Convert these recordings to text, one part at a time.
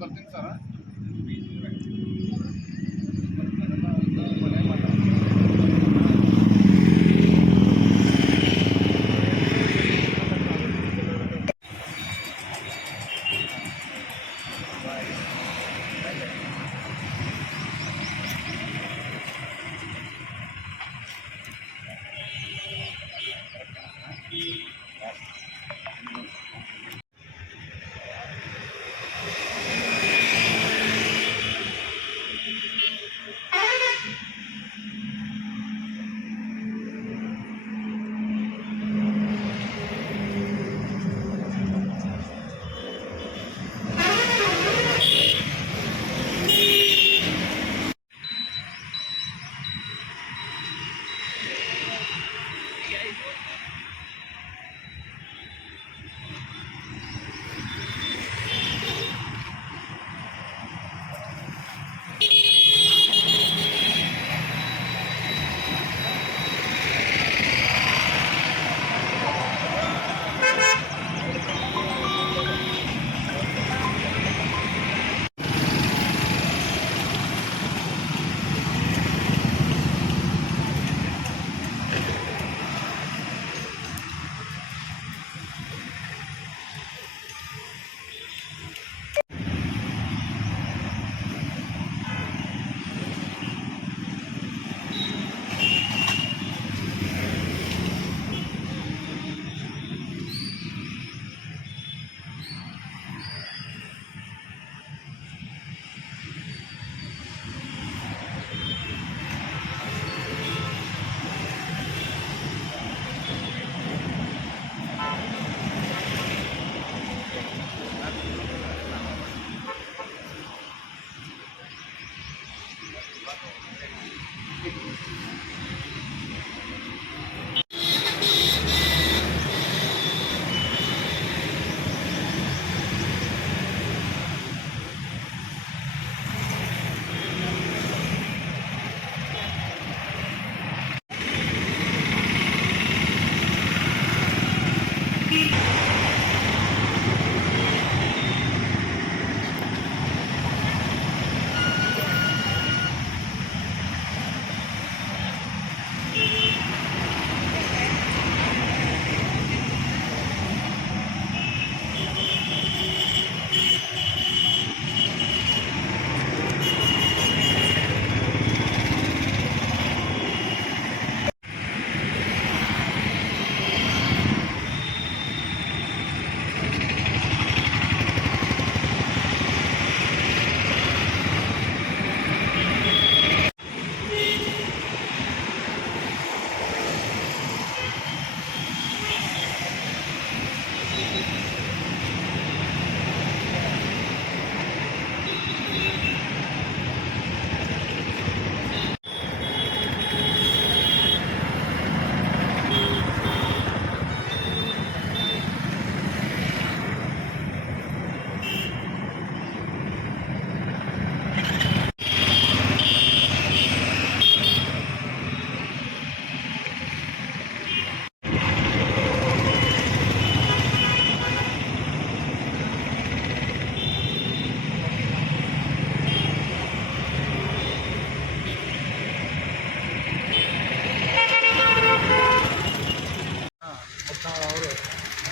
ಬರ್ತೀನಿ ಸರ್.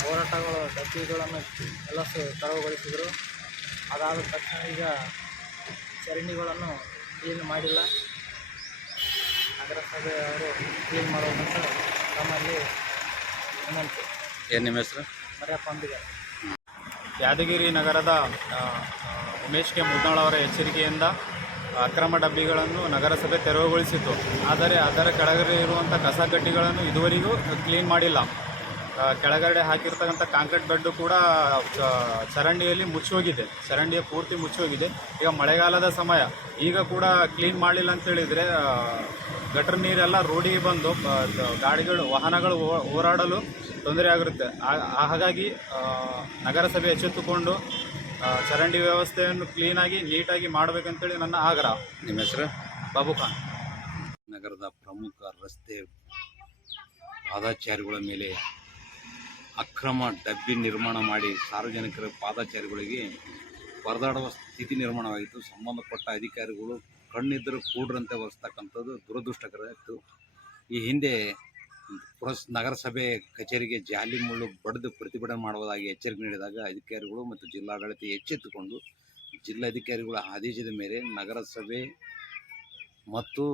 ಹೋರಾಟಗಳು ಡಬ್ಬಿಗಳನ್ನು ಎಲ್ಲ ತೆರವುಗೊಳಿಸಿದರು. ಅದಾದ ತಕ್ಷಣ ಈಗ ಚರಂಡಿಗಳನ್ನು ಕ್ಲೀನ್ ಮಾಡಿಲ್ಲ. ನಗರಸಭೆ ಅವರು ಕ್ಲೀನ್ ಮಾಡೋದಂತ ನಮ್ಮಲ್ಲಿ ವಿನಂತಿ. ಏನು ನಿಮ್ಮ ಹೆಸರು? ಮರ್ಯಪ್ಪ ಅಂಬಿಗರ್. ಯಾದಗಿರಿ ನಗರದ ಉಮೇಶ್ ಕೆ ಮುದ್ನಾಳ್ ಅವರ ಎಚ್ಚರಿಕೆಯಿಂದ ಅಕ್ರಮ ಡಬ್ಬಿಗಳನ್ನು ನಗರಸಭೆ ತೆರವುಗೊಳಿಸಿತು. ಆದರೆ ಅದರ ಕೆಳಗಡೆ ಇರುವಂಥ ಕಸಗಡ್ಡಿಗಳನ್ನು ಇದುವರೆಗೂ ಕ್ಲೀನ್ ಮಾಡಿಲ್ಲ. ಕೆಳಗಡೆ ಹಾಕಿರ್ತಕ್ಕಂಥ ಕಾಂಕ್ರೀಟ್ ಬೆಡ್ಡು ಕೂಡ ಚರಂಡಿಯಲ್ಲಿ ಮುಚ್ಚೋಗಿದೆ, ಚರಂಡಿಯ ಪೂರ್ತಿ ಮುಚ್ಚೋಗಿದೆ. ಈಗ ಮಳೆಗಾಲದ ಸಮಯ, ಈಗ ಕೂಡ ಕ್ಲೀನ್ ಮಾಡಲಿಲ್ಲ ಅಂತೇಳಿದರೆ ಗಟರ್ ನೀರೆಲ್ಲ ರೋಡಿಗೆ ಬಂದು ಗಾಡಿಗಳು ವಾಹನಗಳು ಓಡಾಡಲು ತೊಂದರೆ ಆಗಿರುತ್ತೆ. ಹಾಗಾಗಿ ನಗರಸಭೆ ಎಚ್ಚೆತ್ತುಕೊಂಡು ಚರಂಡಿ ವ್ಯವಸ್ಥೆಯನ್ನು ಕ್ಲೀನಾಗಿ ನೀಟಾಗಿ ಮಾಡಬೇಕಂತೇಳಿ ನನ್ನ ಆಗ್ರಹ. ನಿಮ್ಮ ಹೆಸರು? ಬಾಬು ಖಾನ್. ನಗರದ ಪ್ರಮುಖ ರಸ್ತೆ ಪಾದಚಾರಿಗಳ ಮೇಲೆ ಅಕ್ರಮ ಡಬ್ಬಿ ನಿರ್ಮಾಣ ಮಾಡಿ ಸಾರ್ವಜನಿಕರ ಪಾದಚಾರಿಗಳಿಗೆ ಪರದಾಡುವ ಸ್ಥಿತಿ ನಿರ್ಮಾಣವಾಗಿತ್ತು. ಸಂಬಂಧಪಟ್ಟ ಅಧಿಕಾರಿಗಳು ಕಣ್ಣಿದ್ದರೂ ಕೂಡ್ರಂತೆ ಒರೆಸ್ತಕ್ಕಂಥದ್ದು ದುರದೃಷ್ಟಕರ ಇತ್ತು. ಈ ಹಿಂದೆ ನಗರಸಭೆ ಕಚೇರಿಗೆ ಜಾಲಿ ಮುಳ್ಳು ಬಡಿದು ಪ್ರತಿಭಟನೆ ಮಾಡುವುದಾಗಿ ಎಚ್ಚರಿಕೆ ನೀಡಿದಾಗ ಅಧಿಕಾರಿಗಳು ಮತ್ತು ಜಿಲ್ಲಾಡಳಿತ ಎಚ್ಚೆತ್ತುಕೊಂಡು ಜಿಲ್ಲಾಧಿಕಾರಿಗಳ ಆದೇಶದ ಮೇಲೆ ನಗರಸಭೆ ಮತ್ತು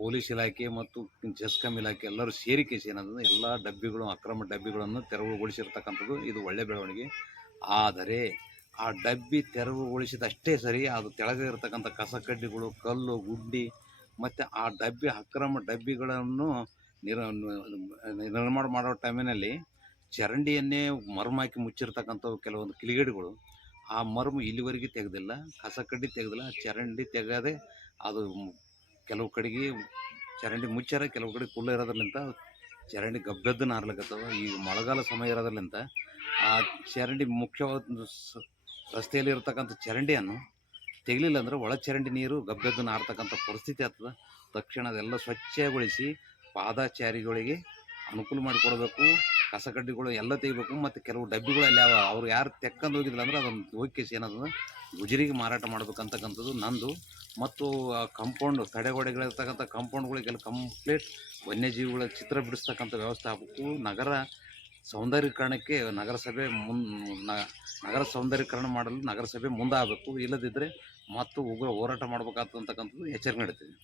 ಪೊಲೀಸ್ ಇಲಾಖೆ ಮತ್ತು ಜೆಸ್ಕಾಂ ಇಲಾಖೆ ಎಲ್ಲರೂ ಸೇರಿಕೆಸಿ ಏನಂದ್ರೆ ಎಲ್ಲ ಡಬ್ಬಿಗಳು ಅಕ್ರಮ ಡಬ್ಬಿಗಳನ್ನು ತೆರವುಗೊಳಿಸಿರ್ತಕ್ಕಂಥದ್ದು ಇದು ಒಳ್ಳೆಯ ಬೆಳವಣಿಗೆ. ಆದರೆ ಆ ಡಬ್ಬಿ ತೆರವುಗೊಳಿಸಿದಷ್ಟೇ ಸರಿ, ಅದು ತೆಳಗೆ ಇರತಕ್ಕಂಥ ಕಸಕಡ್ಡಿಗಳು, ಕಲ್ಲು ಗುಡ್ಡಿ ಮತ್ತು ಆ ಡಬ್ಬಿ ಅಕ್ರಮ ಡಬ್ಬಿಗಳನ್ನು ನಿರ್ಮಾಣ ಮಾಡೋ ಟೈಮಿನಲ್ಲಿ ಚರಂಡಿಯನ್ನೇ ಮರ್ಮ ಹಾಕಿ ಮುಚ್ಚಿರ್ತಕ್ಕಂಥವು ಕೆಲವೊಂದು ಕಿಲಿಗೇಡಿಗಳು ಆ ಮರ್ಮ ಇಲ್ಲಿವರೆಗೆ ತೆಗೆದಿಲ್ಲ, ಕಸಕಡ್ಡಿ ತೆಗೆದಿಲ್ಲ, ಚರಂಡಿ ತೆಗೆದೇ ಅದು ಕೆಲವು ಕಡೆಗೆ ಚರಂಡಿ ಮುಚ್ಚಾರ, ಕೆಲವು ಕಡೆ ಕುಲ್ಲ ಇರೋದ್ರಲ್ಲಿಂತ ಚರಂಡಿ ಗಬ್ಬೆದ್ದು ನಾರ್ಲಿಕ್ಕತ್ತವ. ಈಗ ಮಳೆಗಾಲ ಸಮಯ ಇರೋದ್ರಲ್ಲಿಂತ ಆ ಚರಂಡಿ ಮುಖ್ಯವಾದ ರಸ್ತೆಯಲ್ಲಿ ಇರತಕ್ಕಂಥ ಚರಂಡಿಯನ್ನು ತೆಗಲಿಲ್ಲ ಅಂದರೆ ಒಳ ಚರಂಡಿ ನೀರು ಗಬ್ಬೆದ್ದು ನಾರ್ತಕ್ಕಂಥ ಪರಿಸ್ಥಿತಿ ಆಗ್ತದೆ. ತಕ್ಷಣ ಅದೆಲ್ಲ ಸ್ವಚ್ಛಗೊಳಿಸಿ ಪಾದಚಾರಿಗಳಿಗೆ ಅನುಕೂಲ ಮಾಡಿಕೊಡ್ಬೇಕು. ಕಸಕಡ್ಡಿಗಳು ಎಲ್ಲ ತೆಗಿಬೇಕು. ಮತ್ತು ಕೆಲವು ಡಬ್ಬಿಗಳಲ್ಲಿ ಅವ್ರು ಯಾರು ತೆಕ್ಕೊಂಡು ಹೋಗಿದ್ದಿಲ್ಲ ಅಂದ್ರೆ ಅದನ್ನು ಹೋಗಿಸಿ ಏನದ ಗುಜರಿಗೆ ಮಾರಾಟ ಮಾಡಬೇಕಂತಕ್ಕಂಥದ್ದು ನಂದು. ಮತ್ತು ಆ ಕಾಂಪೌಂಡ್ ತಡೆಗೋಡೆಗಳಿರ್ತಕ್ಕಂಥ ಕಾಂಪೌಂಡ್ಗಳಿಗೆಲ್ಲ ಕಂಪ್ಲೀಟ್ ವನ್ಯಜೀವಿಗಳ ಚಿತ್ರ ಬಿಡಿಸ್ತಕ್ಕಂಥ ವ್ಯವಸ್ಥೆ ಆಗಬೇಕು. ನಗರ ಸೌಂದರ್ಯೀಕರಣಕ್ಕೆ ನಗರ ಸೌಂದರ್ಯೀಕರಣ ಮಾಡಲು ನಗರಸಭೆ ಮುಂದಾಗಬೇಕು. ಇಲ್ಲದಿದ್ದರೆ ಮತ್ತು ಉಗ್ರ ಹೋರಾಟ ಮಾಡಬೇಕಾಗ್ತಕ್ಕಂಥದ್ದು ಎಚ್ಚರಿಕೆ ನೀಡ್ತೀವಿ.